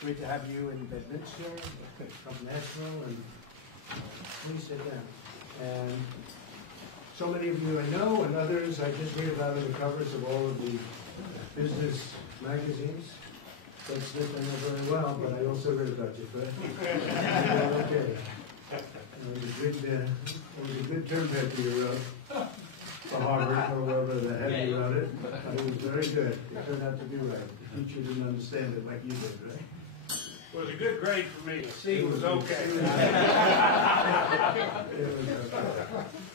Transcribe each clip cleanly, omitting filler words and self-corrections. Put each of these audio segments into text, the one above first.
Great to have you in Bedminster, Trump National, and please sit down. And so many of you I know, and others I just read about in the covers of all of the business magazines. That's it, I know very well, but I also read about you, Fred. Okay. It was a good term paper you wrote for Harvard, or wherever the head you wrote it. But it was very good. It turned out to be right. The teacher didn't understand it like you did, right? It was a good grade for me. C was okay.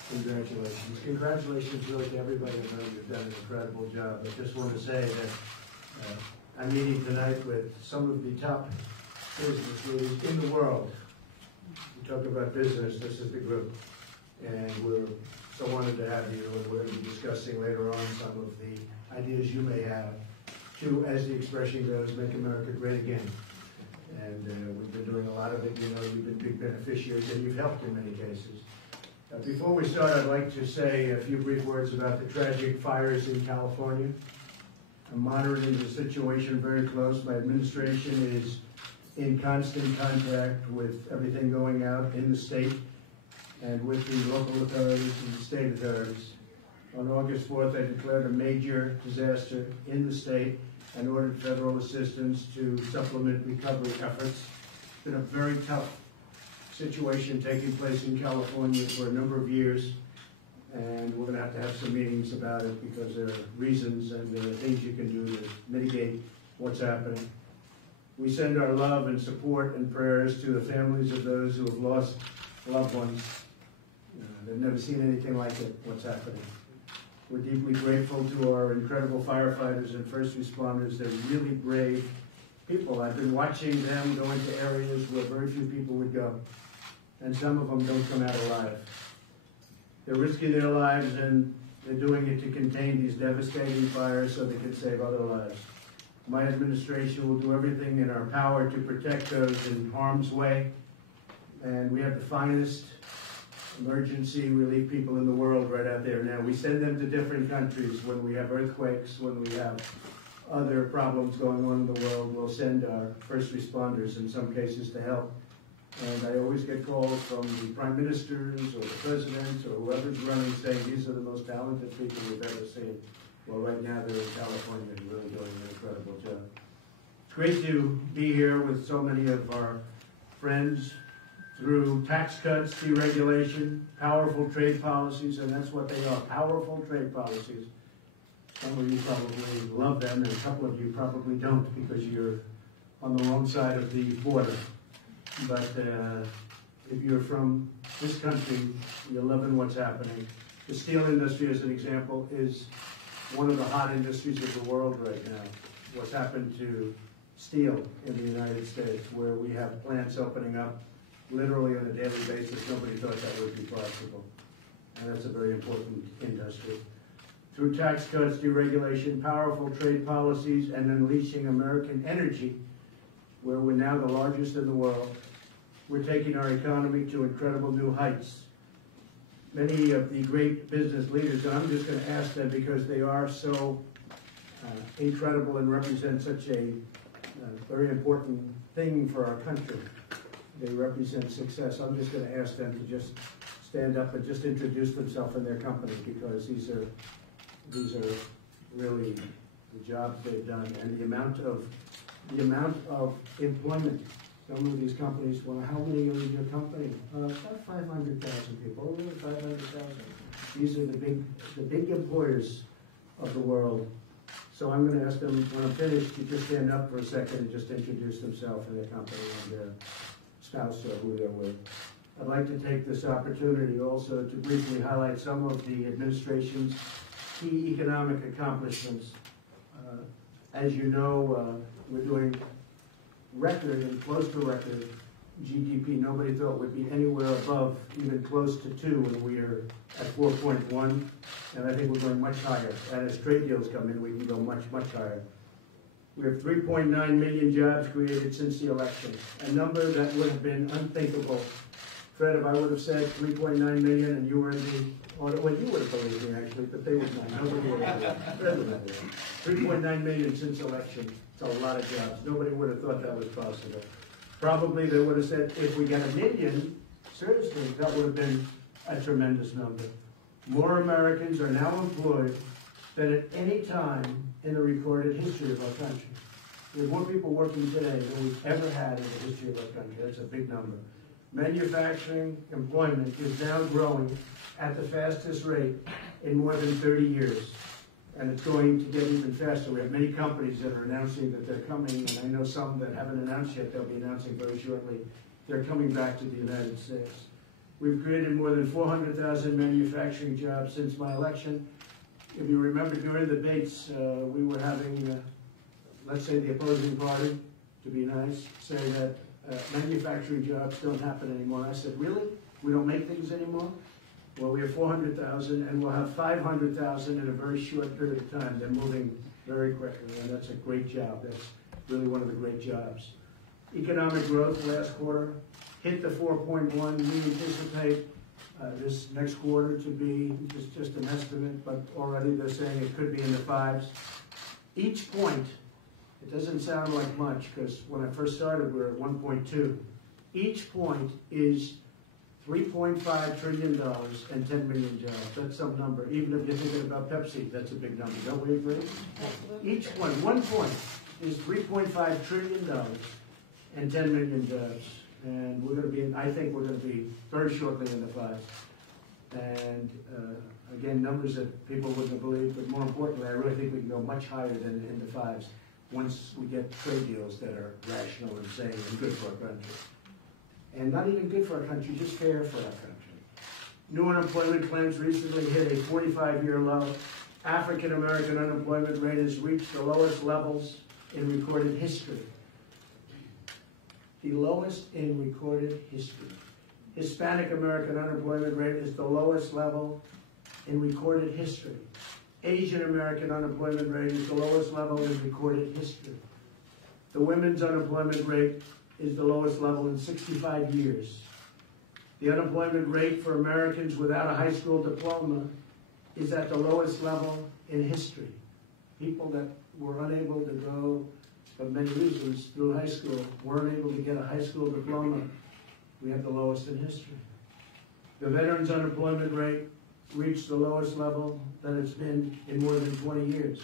Congratulations. Congratulations really to everybody. I know you've done an incredible job. I just want to say that I'm meeting tonight with some of the top business leaders in the world. We talk about business, this is the group. And we're so honored to have you, and we're going to be discussing later on some of the ideas you may have to, as the expression goes, make America great again. And we've been doing a lot of it. You know, you've been big beneficiaries, and you've helped in many cases. Before we start, I'd like to say a few brief words about the tragic fires in California. I'm monitoring the situation very close. My administration is in constant contact with everything going out in the state and with the local authorities and the state authorities. On August 4th, I declared a major disaster in the state and ordered federal assistance to supplement recovery efforts. It's been a very tough situation taking place in California for a number of years, and we're going to have some meetings about it because there are reasons and there are things you can do to mitigate what's happening. We send our love and support and prayers to the families of those who have lost loved ones. They've never seen anything like it, what's happening. We're deeply grateful to our incredible firefighters and first responders. They're really brave people. I've been watching them go into areas where very few people would go, and some of them don't come out alive. They're risking their lives, and they're doing it to contain these devastating fires so they can save other lives. My administration will do everything in our power to protect those in harm's way, and we have the finest emergency relief people in the world right out there now. We send them to different countries when we have earthquakes, when we have other problems going on in the world. We'll send our first responders in some cases to help. And I always get calls from the prime ministers or the presidents or whoever's running saying these are the most talented people we've ever seen. Well, right now they're in California and really doing an incredible job. It's great to be here with so many of our friends through tax cuts, deregulation, powerful trade policies, and that's what they are, powerful trade policies. Some of you probably love them, and a couple of you probably don't because you're on the wrong side of the border. But if you're from this country, you're loving what's happening. The steel industry, as an example, is one of the hot industries of the world right now. What's happened to steel in the United States, where we have plants opening up literally on a daily basis. Nobody thought that would be possible. And that's a very important industry. Through tax cuts, deregulation, powerful trade policies, and unleashing American energy, where we're now the largest in the world, we're taking our economy to incredible new heights. Many of the great business leaders, and I'm just going to ask them because they are so incredible and represent such a very important thing for our country. They represent success. I'm just going to ask them to just stand up and just introduce themselves and their company because these are really the jobs they've done and the amount of employment. Some of these companies, well, how many are in your company? About 500,000 people, over 500,000. These are the big employers of the world. So I'm going to ask them, when I'm finished, to just stand up for a second and just introduce themselves and their company and their spouse or who they're with. I'd like to take this opportunity also to briefly highlight some of the administration's key economic accomplishments. As you know, we're doing record and close to record GDP. Nobody thought would be anywhere above, even close to 2, and we are at 4.1, and I think we're going much higher. And as trade deals come in, we can go much, much higher. We have 3.9 million jobs created since the election, a number that would have been unthinkable. Fred, if I would have said 3.9 million and you were in the, well, you would have believed me actually, but they would not. Nobody would have believed me. Fred would have believed me. 3.9 million since election. It's a lot of jobs. Nobody would have thought that was possible. Probably they would have said, if we get 1 million, seriously, that would have been a tremendous number. More Americans are now employed than at any time in the recorded history of our country. We have more people working today than we've ever had in the history of our country. That's a big number. Manufacturing employment is now growing at the fastest rate in more than 30 years. And it's going to get even faster. We have many companies that are announcing that they're coming, and I know some that haven't announced yet, they'll be announcing very shortly. They're coming back to the United States. We've created more than 400,000 manufacturing jobs since my election. If you remember during the debates, we were having, let's say the opposing party, to be nice, say that manufacturing jobs don't happen anymore. I said, really? We don't make things anymore? Well, we have 400,000, and we'll have 500,000 in a very short period of time. They're moving very quickly, and that's a great job. That's really one of the great jobs. Economic growth last quarter hit the 4.1. We anticipate this next quarter to be just an estimate, but already they're saying it could be in the 5s. Each point, it doesn't sound like much, because when I first started, we were at 1.2. Each point is $3.5 trillion and 10 million jobs. That's some number. Even if you're thinking about Pepsi, that's a big number. Don't we agree? Absolutely. Each point, 1 point, is $3.5 trillion and 10 million jobs. And we're going to be, I think we're going to be very shortly in the 5s. And again, numbers that people wouldn't believe, but more importantly, I really think we can go much higher than in the 5s once we get trade deals that are rational and sane and good for our country. And not even good for our country, just fair for our country. New unemployment claims recently hit a 45-year low. African American unemployment rate has reached the lowest levels in recorded history. The lowest in recorded history. Hispanic American unemployment rate is the lowest level in recorded history. Asian American unemployment rate is the lowest level in recorded history. The women's unemployment rate is the lowest level in 65 years. The unemployment rate for Americans without a high school diploma is at the lowest level in history. People that were unable to go, for many reasons, through high school, weren't able to get a high school diploma. We have the lowest in history. The veterans' unemployment rate reached the lowest level that it's been in more than 20 years.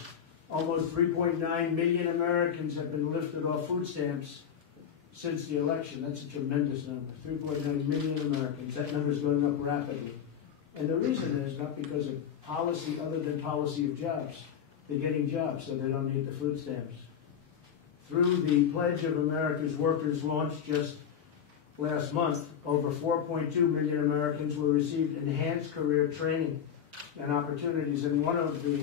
Almost 3.9 million Americans have been lifted off food stamps since the election. That's a tremendous number. 3.9 million Americans. That number is going up rapidly. And the reason is not because of policy other than policy of jobs. They're getting jobs, so they don't need the food stamps. Through the Pledge of America's Workers launched just last month, over 4.2 million Americans will receive enhanced career training and opportunities. And one of the,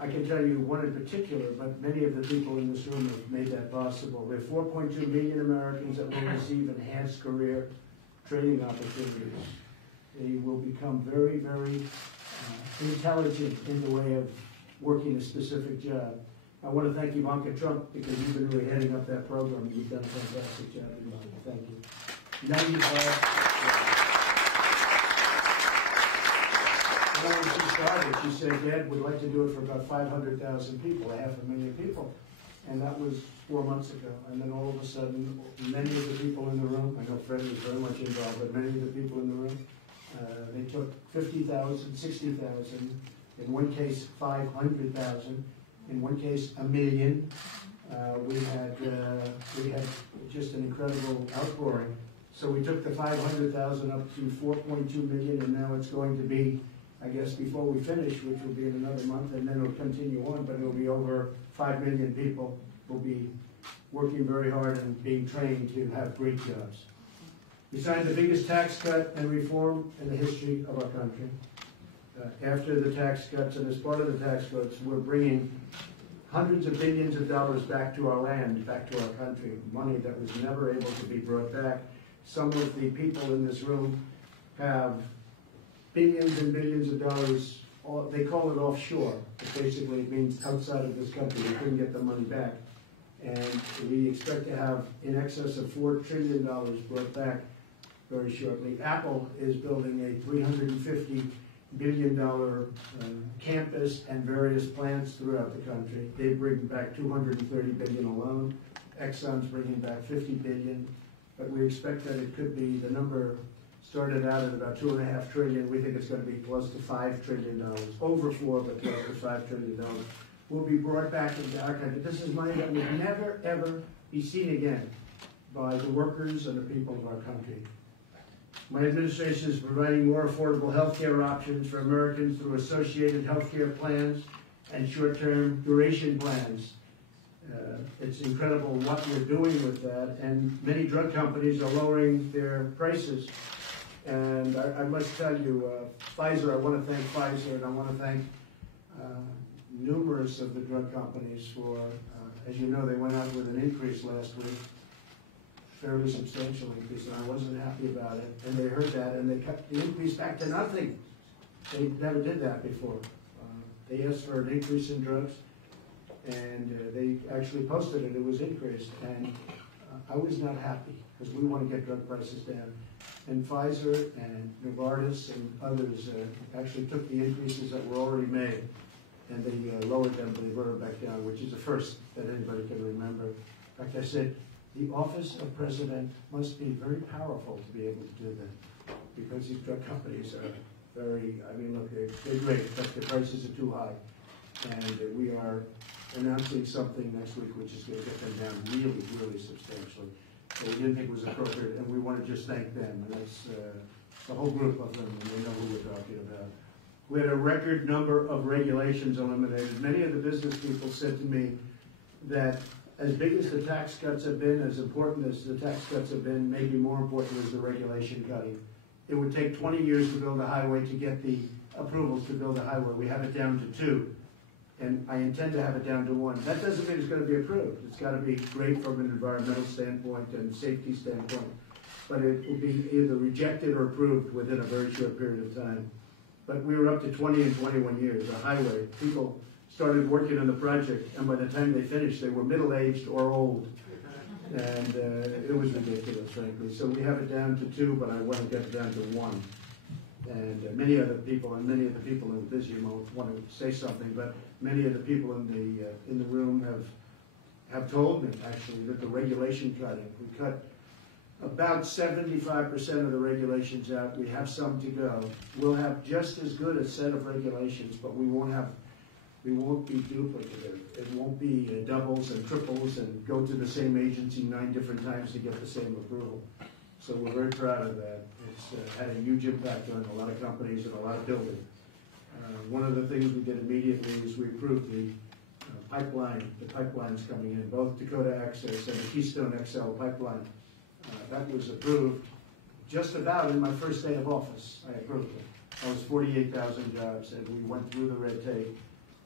I can tell you one in particular, but many of the people in this room have made that possible. There are 4.2 million Americans that will receive enhanced career training opportunities. They will become very, very intelligent in the way of working a specific job. I want to thank Ivanka Trump because you've been really heading up that program. You've done a fantastic job. Thank you. 95. When she started, she said, Dad, we'd like to do it for about 500,000 people, 500,000 people. And that was 4 months ago. And then all of a sudden, many of the people in the room, I know Fred was very much involved, but many of the people in the room, they took 50,000, 60,000, in one case 500,000, in one case 1 million. We had just an incredible outpouring. So we took the 500,000 up to 4.2 million, and now it's going to be, I guess, before we finish, which will be in another month, and then it'll continue on, but it'll be over 5 million people will be working very hard and being trained to have great jobs. We signed the biggest tax cut and reform in the history of our country. After the tax cuts, and as part of the tax cuts, we're bringing hundreds of billions of dollars back to our land, back to our country, money that was never able to be brought back. Some of the people in this room have billions and billions of dollars, they call it offshore, but basically it means outside of this country. They couldn't get the money back. And we expect to have in excess of $4 trillion brought back very shortly. Apple is building a $350 billion-dollar campus and various plants throughout the country. They bring back $230 billion alone. Exxon's bringing back $50 billion, but we expect that it could be, the number started out at about $2.5 trillion. We think it's going to be close to $5 trillion, over 4, but close to $5 trillion. Will be brought back into our country. This is money that would never, ever be seen again by the workers and the people of our country. My administration is providing more affordable health care options for Americans through associated health care plans and short-term duration plans. It's incredible what we're doing with that, and many drug companies are lowering their prices. And I must tell you, Pfizer, I want to thank Pfizer, and I want to thank numerous of the drug companies for, as you know, they went out with an increase last week, fairly substantial increase, and I wasn't happy about it. And they heard that, and they cut the increase back to nothing. They never did that before. They asked for an increase in drugs, and they actually posted it. It was increased, and I was not happy because we want to get drug prices down. And Pfizer and Novartis and others actually took the increases that were already made, and they lowered them, but they brought them back down, which is the first that anybody can remember. Like I said, the office of president must be very powerful to be able to do that, because these drug companies are very, I mean, look, they're great, but the prices are too high. And we are announcing something next week which is going to get them down really, really substantially. So we didn't think it was appropriate, and we want to just thank them. And that's the whole group of them, and they know who we're talking about. We had a record number of regulations eliminated. Many of the business people said to me that as big as the tax cuts have been, as important as the tax cuts have been, maybe more important is the regulation cutting. It would take 20 years to build a highway to get the approvals to build a highway. We have it down to 2, and I intend to have it down to 1. That doesn't mean it's going to be approved. It's got to be great from an environmental standpoint and safety standpoint, but it will be either rejected or approved within a very short period of time. But we were up to 20 and 21 years, a highway. People started working on the project, and by the time they finished, they were middle-aged or old. And it was ridiculous, frankly. So we have it down to 2, but I want to get it down to 1. And many other people, and many of the people in Visium want to say something, but many of the people in the room have told me, actually, that the regulation cutting, we cut about 75% of the regulations out. We have some to go. We'll have just as good a set of regulations, but we won't be duplicative. It won't be doubles and triples and go to the same agency 9 different times to get the same approval. So we're very proud of that. It's had a huge impact on a lot of companies and a lot of building. One of the things we did immediately is we approved the pipelines coming in, both Dakota Access and the Keystone XL pipeline. That was approved just about in my first day of office. I approved it. That was 48,000 jobs, and we went through the red tape.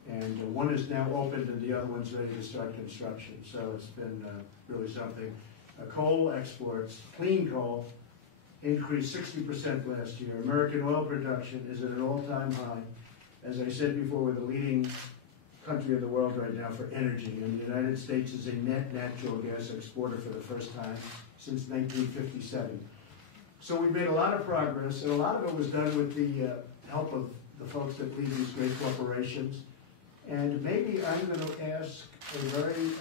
And one is now opened, and the other one's ready to start construction. So it's been really something. Coal exports, clean coal, increased 60% last year. American oil production is at an all-time high. As I said before, we're the leading country in the world right now for energy, and the United States is a net natural gas exporter for the first time since 1957. So we've made a lot of progress, and a lot of it was done with the help of the folks that lead these great corporations. And maybe I'm going to ask a very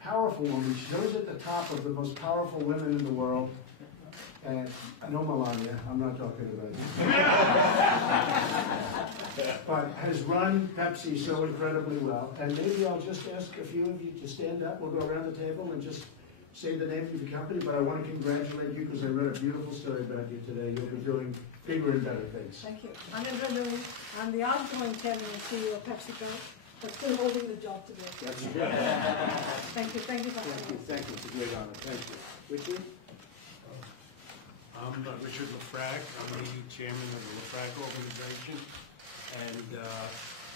powerful woman. She's at the top of the most powerful women in the world. And I know Melania, I'm not talking about you. But has run Pepsi so incredibly well. And maybe I'll just ask a few of you to stand up. We'll go around the table and just say the name of your company. But I want to congratulate you because I read a beautiful story about you today. You'll be doing bigger and better things. Thank you. I'm Indra Noon. I'm the outgoing chairman and CEO of PepsiCo, but still holding the job today. That's Thank you. Thank you for having us. Thank you. It's a great honor. Thank you. Richard? I'm Richard Lafrac. I'm the chairman of the Lafrac organization, and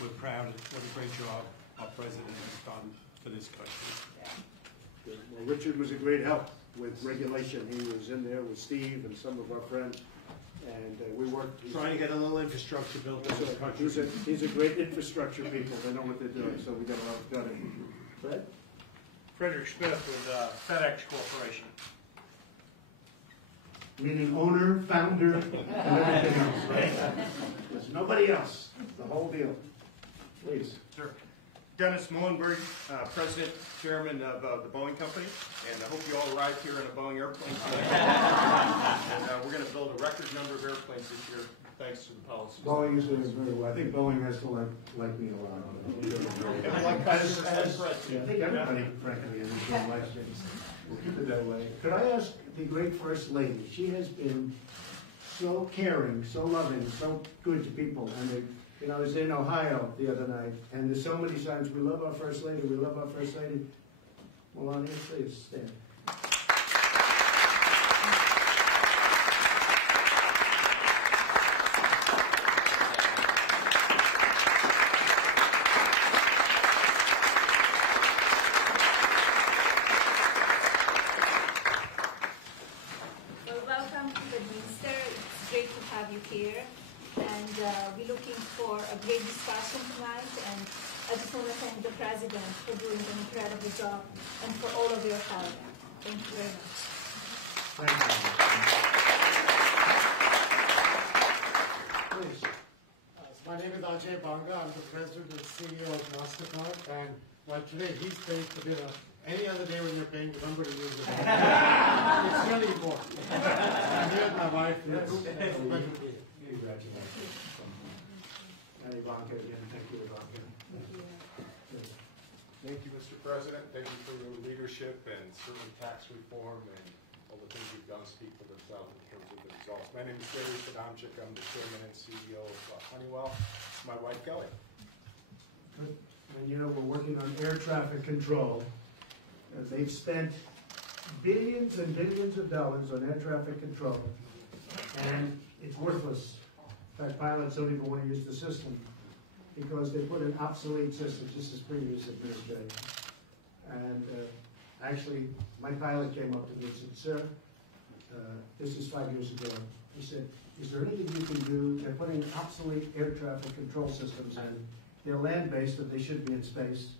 we're proud of what a great job our president has done for this country. Good. Well, Richard was a great help with regulation. He was in there with Steve and some of our friends, and we worked. Trying to get a little infrastructure built in this country. He's a great infrastructure people. They know what they're doing, so we got a lot of done. Fred? Frederick Smith with FedEx Corporation. meaning owner, founder, and everything else, right? There's nobody else, the whole deal. Please. Sure. Dennis Mullenberg, President, Chairman of the Boeing Company, and I hope you all arrived here in a Boeing airplane today. And we're going to build a record number of airplanes this year, thanks to the policies. Boeing is doing very well. I think Boeing has to like me a lot. I think everybody, frankly, in this room likes me. We'll keep it that way. Could I ask the great First Lady? She has been so caring, so loving, so good to people. And you know, I was in Ohio the other night, and there's so many times we love our First Lady, we love our First Lady. Melania, please stand. Well, welcome to Bedminster. It's great to have you here. And we're looking for a great discussion tonight. And I just want to thank the President for doing an incredible job and for all of your help. Thank you very much. Thank you. Please. My name is Ajay Banga. I'm the President and CEO of MasterCard. And while today he's paying for dinner, any other day when you're paying, remember to use it. It's really important. I'm here with my wife. It's a pleasure to be here. Congratulations. And Ivanka again. Thank you, Ivanka. Thank you, Mr. President. Thank you for your leadership, and certainly tax reform and all the things you've done speak for themselves in terms of the results. My name is Gary Sadamczyk. I'm the Chairman and CEO of Honeywell. My wife, Kelly. Good. And you know, we're working on air traffic control. They've spent billions and billions of dollars on air traffic control, and it's worthless. In fact, pilots don't even want to use the system because they put an obsolete system, just as previous administration. And actually, my pilot came up to me and said, "Sir, this is 5 years ago." He said, "Is there anything you can do? They're putting obsolete air traffic control systems in. They're land-based, but they should be in space.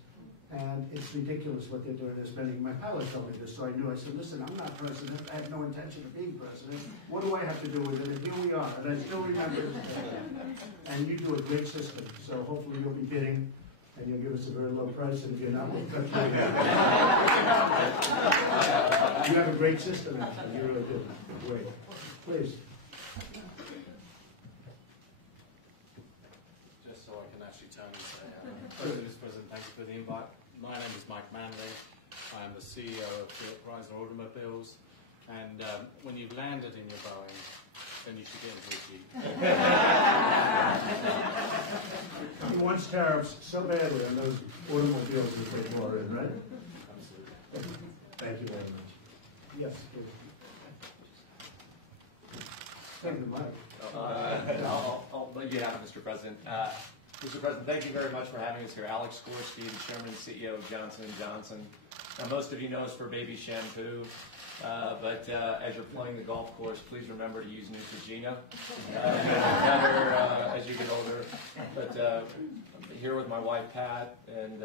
And it's ridiculous what they're doing. They're spending." My pilot told me this, so I knew. I said, "Listen, I'm not president. I have no intention of being president. What do I have to do with it?" And here we are. And I still remember this day. And you do a great system. So hopefully you'll be bidding, and you'll give us a very low price. And if you're not, we'll cut you. You have a great system, actually. You really do. Great. Please. Just so I can actually turn and say, President, thank you for the invite. My name is Mike Manley. I am the CEO of Chrysler Automobiles. And when you've landed in your Boeing, then you should get into a Jeep. He wants tariffs so badly on those automobiles that they brought in, right? Absolutely. Thank you very much. Yes, please. Take the mic. I'll let you have it, Mr. President. Mr. President, thank you very much for having us here. Alex Gorski, the Chairman and CEO of Johnson & Johnson. Now, most of you know us for baby shampoo, but as you're playing the golf course, please remember to use Neutrogena. Better as you get older. But I'm here with my wife, Pat, and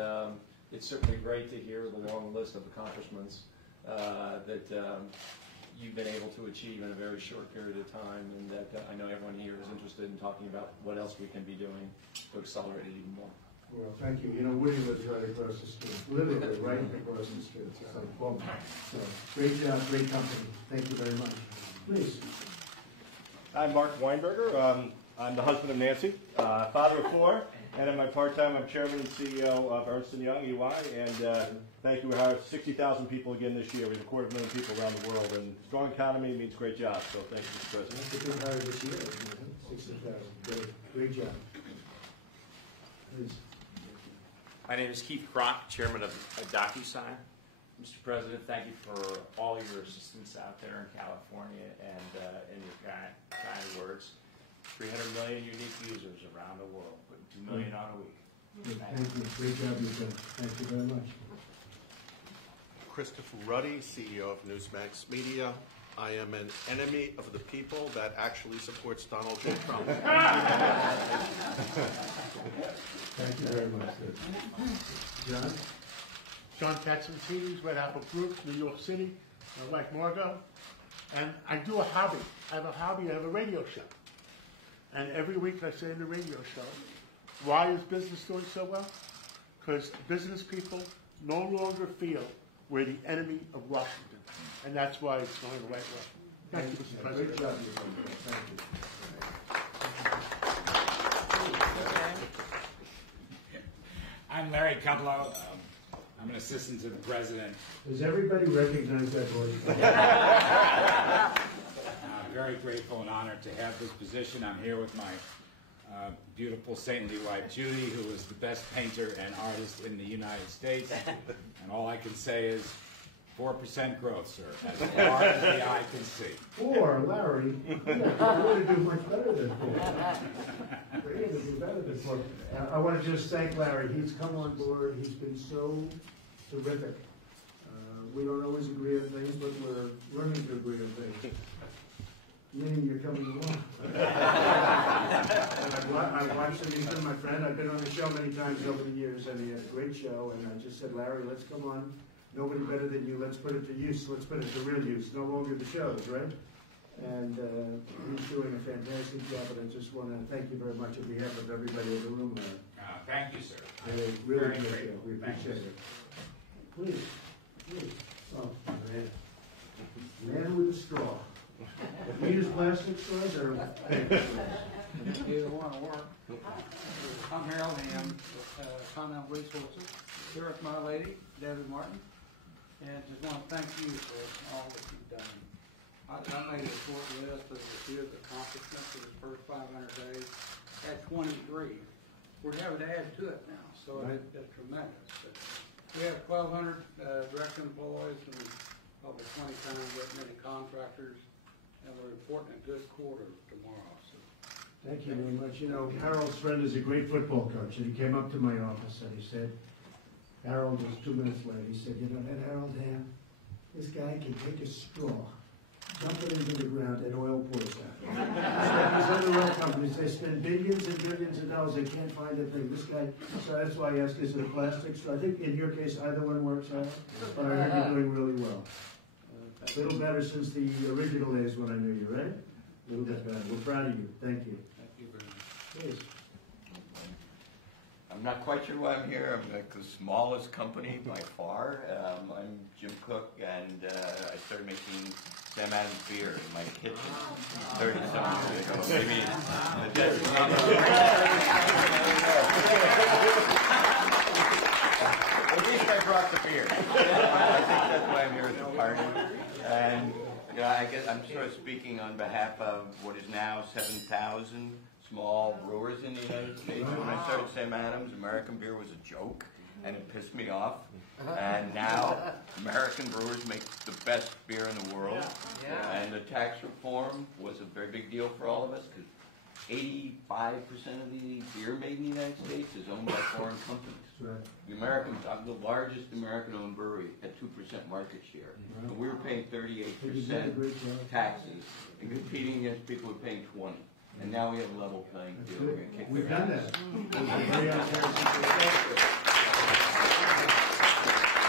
it's certainly great to hear the long list of accomplishments that you've been able to achieve in a very short period of time, and that I know everyone here is interested in talking about what else we can be doing to accelerate it even more. Well, thank you. You know, Woody lives right across the street, literally right across the street. So, well, so great job, great company. Thank you very much. Please. I'm Mark Weinberger. I'm the husband of Nancy, father of 4, and in my part-time, I'm Chairman and CEO of Ernst & Young, EY, and thank you. We hired 60,000 people again this year. We have 250,000 people around the world, and strong economy means great jobs, so thank you, Mr. President. That's a good hire this year, 60,000. Great job. Please. My name is Keith Kroc, Chairman of DocuSign. Mr. President, thank you for all your assistance out there in California and in your kind words. 300 million unique users around the world, putting 2 million on a week. Thank you. Great job you've done. Thank you very much. Christopher Ruddy, CEO of Newsmax Media. I am an enemy of the people that actually supports Donald J. Trump. Thank you very much. John? John Katzmatidis, Red Apple Group, New York City. My wife Margot. And I do a hobby. I have a hobby. I have a radio show. And every week I say in the radio show, why is business doing so well? Because business people no longer feel we're the enemy of Washington. And that's why it's going the right way. Thank you, Mr. President. Great job, Mr. President. Thank you. I'm Larry Kudlow. I'm an assistant to the president. Does everybody recognize that voice? I'm very grateful and honored to have this position. I'm here with my beautiful saintly wife, Judy, who is the best painter and artist in the United States. And all I can say is 4% growth, sir, as far as the eye can see. 4, Larry. You're going to do much better than 4. You're going to do better than 4. I want to just thank Larry. He's come on board. He's been so terrific. We don't always agree on things, but we're learning to agree on things. Meaning you're coming along. I watched him. He's been my friend. I've been on the show many times over the years, and he had a great show. And I just said, Larry, let's come on. Nobody better than you. Let's put it to use. Let's put it to real use. No longer the shows, right? And he's doing a fantastic job. And I just want to thank you very much on behalf of everybody in the room. Thank you, sir. Really Very good grateful. job. We Thank you. appreciate it. Please. Please. Oh, man. Man with a straw. We use plastic straws or Either one will work. I'm Harold Ham with Continental Resources. Here with my lady, Debbie Martin. And just want to thank you for all that you've done. I made a short list of a few of the accomplishments of the first 500 days. At 23. We're having to add to it now, so that's tremendous. But we have 1,200 direct employees and probably 20 times that many contractors. And we're reporting a good quarter tomorrow. So. Thank you very much. You know, Harold's friend is a great football coach, and he came up to my office and he said, Harold was 2 minutes late. He said, you know that Harold Ham, this guy can take a straw, dump it into the ground, and oil pours out. These other oil companies, they spend billions and billions of dollars, they can't find a thing. This guy, so that's why I asked, is it a plastic straw? I think in your case, either one works out, but I heard you're doing really well. A little better since the original days when I knew you, right? A little bit better. We're proud of you. Thank you. Thank you very much. Please. I'm not quite sure why I'm here. I'm like the smallest company by far. I'm Jim Cook, and I started making Sam Adams beer in my kitchen 30-something years ago. Maybe at least I brought the beer. I think that's why I'm here at the party. And I guess I'm sort of speaking on behalf of what is now 7,000 small brewers in the United States. When I started Sam Adams, American beer was a joke, and it pissed me off. And now American brewers make the best beer in the world. And the tax reform was a very big deal for all of us because 85% of the beer made in the United States is owned by foreign companies. The Americans, I'm the largest American-owned brewery at 2% market share. And we were paying 38% taxes and competing against people who are paying 20%. And now we have a level playing field. We're going to kick We've their done ass.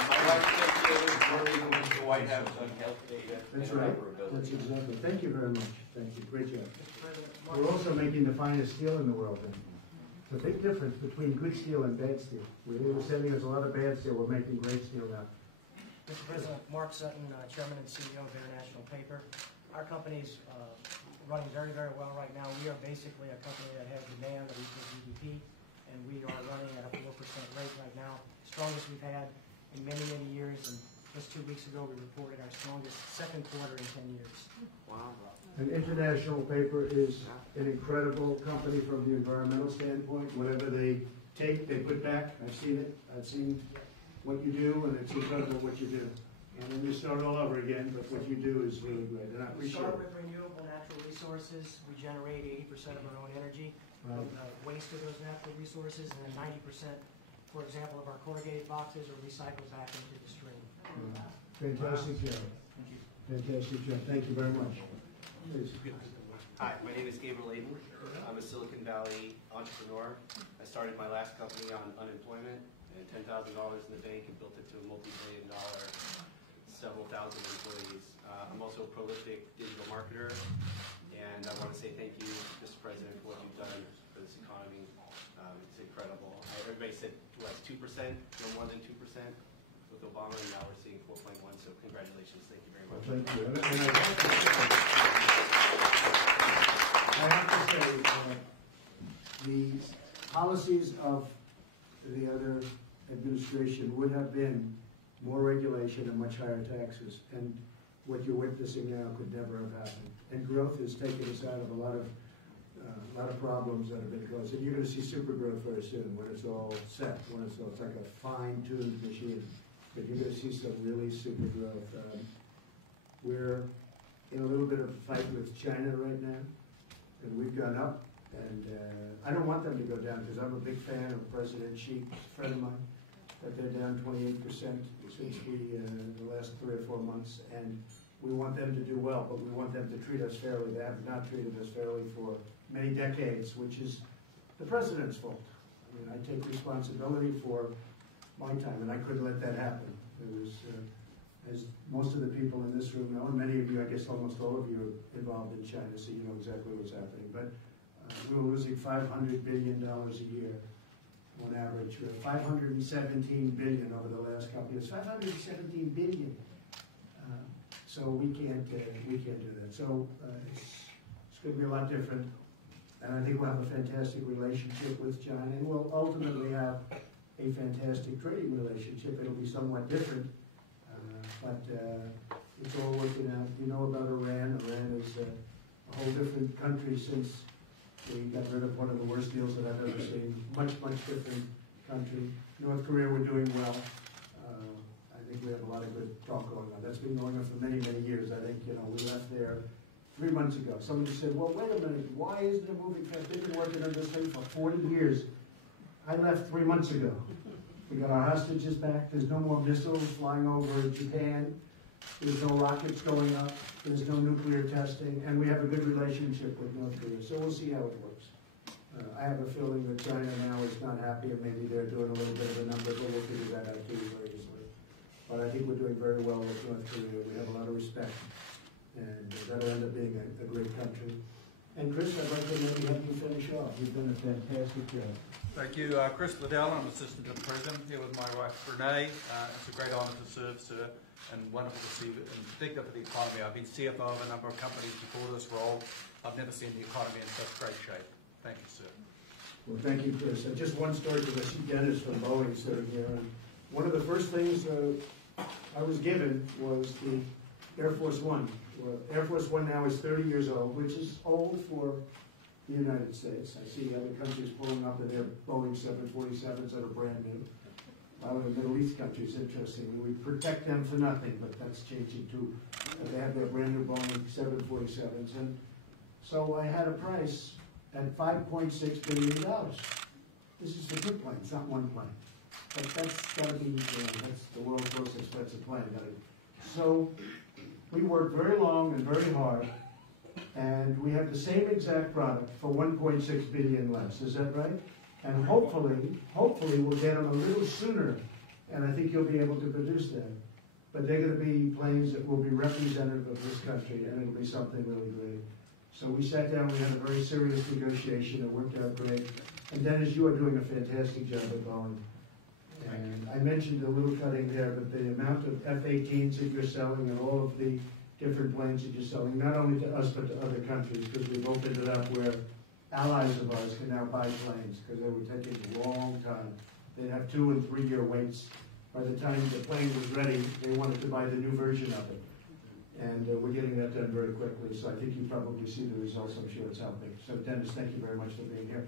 My wife the White House on health data. That's right. That's exactly. Thank you very much. Thank you. Great job. We're also making the finest steel in the world. And it's a big difference between good steel and bad steel. We're sending us a lot of bad steel. We're making great steel now. Mr. President, Mark Sutton, Chairman and CEO of International Paper. Our company's running very, very well right now. We are basically a company that has demand that equals GDP, and we are running at a 4% rate right now, strongest we've had in many, many years. And just 2 weeks ago, we reported our strongest second quarter in 10 years. Wow. And International Paper is an incredible company from the environmental standpoint. Whatever they take, they put back. I've seen it. I've seen what you do, and it's incredible what you do. And then you start all over again, but what you do is really great, and I We appreciate start it. with renewable natural resources. We generate 80% of our own energy from waste of those natural resources, and then 90%, for example, of our corrugated boxes are recycled back into the stream. Fantastic job. Thank you. Fantastic job. Thank you very much. Please. Hi, my name is Gabriel Aiden. I'm a Silicon Valley entrepreneur. I started my last company on unemployment and $10,000 in the bank and built it to a multi-billion-dollar several thousand employees. I'm also a prolific digital marketer, and I want to say thank you, Mr. President, for what you've done for this economy. It's incredible. Everybody said, what, 2%, no more than 2% with Obama, and now we're seeing 4.1, so congratulations. Thank you very much. Well, thank you. I have to say, the policies of the other administration would have been more regulation and much higher taxes. And what you're witnessing now could never have happened. And growth has taken us out of a lot of problems that have been caused. And you're going to see super growth very soon when it's all set, when it's like a fine-tuned machine. But you're going to see some really super growth. We're in a little bit of a fight with China right now, and we've gone up. And I don't want them to go down because I'm a big fan of President Xi, a friend of mine. But they're down 28% since the last 3 or 4 months, and we want them to do well, but we want them to treat us fairly. They have not treated us fairly for many decades, which is the president's fault. I mean, I take responsibility for my time, and I couldn't let that happen. It was, as most of the people in this room know, and many of you, I guess almost all of you, are involved in China, so you know exactly what's happening. But we were losing $500 billion a year. On average, we have 517 billion over the last couple of years. 517 billion. So we can't do that. So it's going to be a lot different, and I think we'll have a fantastic relationship with China, and we'll ultimately have a fantastic trading relationship. It'll be somewhat different, but it's all working out. You know about Iran. Iran is a whole different country since we got rid of one of the worst deals that I've ever seen. Much, much different country. North Korea, we're doing well. I think we have a lot of good talk going on. That's been going on for many, many years. I think, we left there 3 months ago. Somebody said, well, wait a minute, why isn't it moving fast? They've been working on this thing for 40 years. I left 3 months ago. We got our hostages back. There's no more missiles flying over Japan. There's no rockets going up. There's no nuclear testing, and we have a good relationship with North Korea. So we'll see how it works. I have a feeling that China now is not happy, and maybe they're doing a little bit of a number, but we'll figure that out too very easily. But I think we're doing very well with North Korea. We have a lot of respect, and that'll end up being a great country. And Chris, I'd like to maybe have you finish off. You've done a fantastic job. Thank you. Chris Liddell, I'm Assistant to the President, here with my wife Renee. It's a great honour to serve, sir, and wonderful to see, in particular for the economy. I've been CFO of a number of companies before this role. I've never seen the economy in such great shape. Thank you, sir. Well, thank you, Chris. Just one story, because I see Dennis from Boeing sitting here. And one of the first things I was given was the Air Force One. Well, Air Force One now is 30 years old, which is old for the United States. I see other countries pulling up in their Boeing 747s that are brand new. A lot of the Middle East countries, interestingly, we protect them for nothing, but that's changing too. They have their brand new Boeing 747s. And so I had a price at $5.6 billion. This is for two planes, not one plane. But that's got to be, that's the world's most expensive plane. So we worked very long and very hard, and we have the same exact product for $1.6 billion less. Is that right? And hopefully we'll get them a little sooner, and I think you'll be able to produce them. But they're going to be planes that will be representative of this country, and it'll be something really great. So we sat down, we had a very serious negotiation. It worked out great. And Dennis, you are doing a fantastic job at Boeing. And I mentioned a little cutting there, but the amount of F-18s that you're selling and all of the different planes that you're selling, not only to us but to other countries, because we've opened it up where allies of ours can now buy planes, because they were taking a long time. They'd have 2 and 3 year waits. By the time the plane was ready, they wanted to buy the new version of it. And we're getting that done very quickly, so I think you probably see the results. I'm sure it's helping. So Dennis, thank you very much for being here.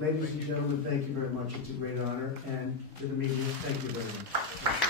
Ladies and gentlemen, thank you very much. It's a great honor. And to the media, thank you very much.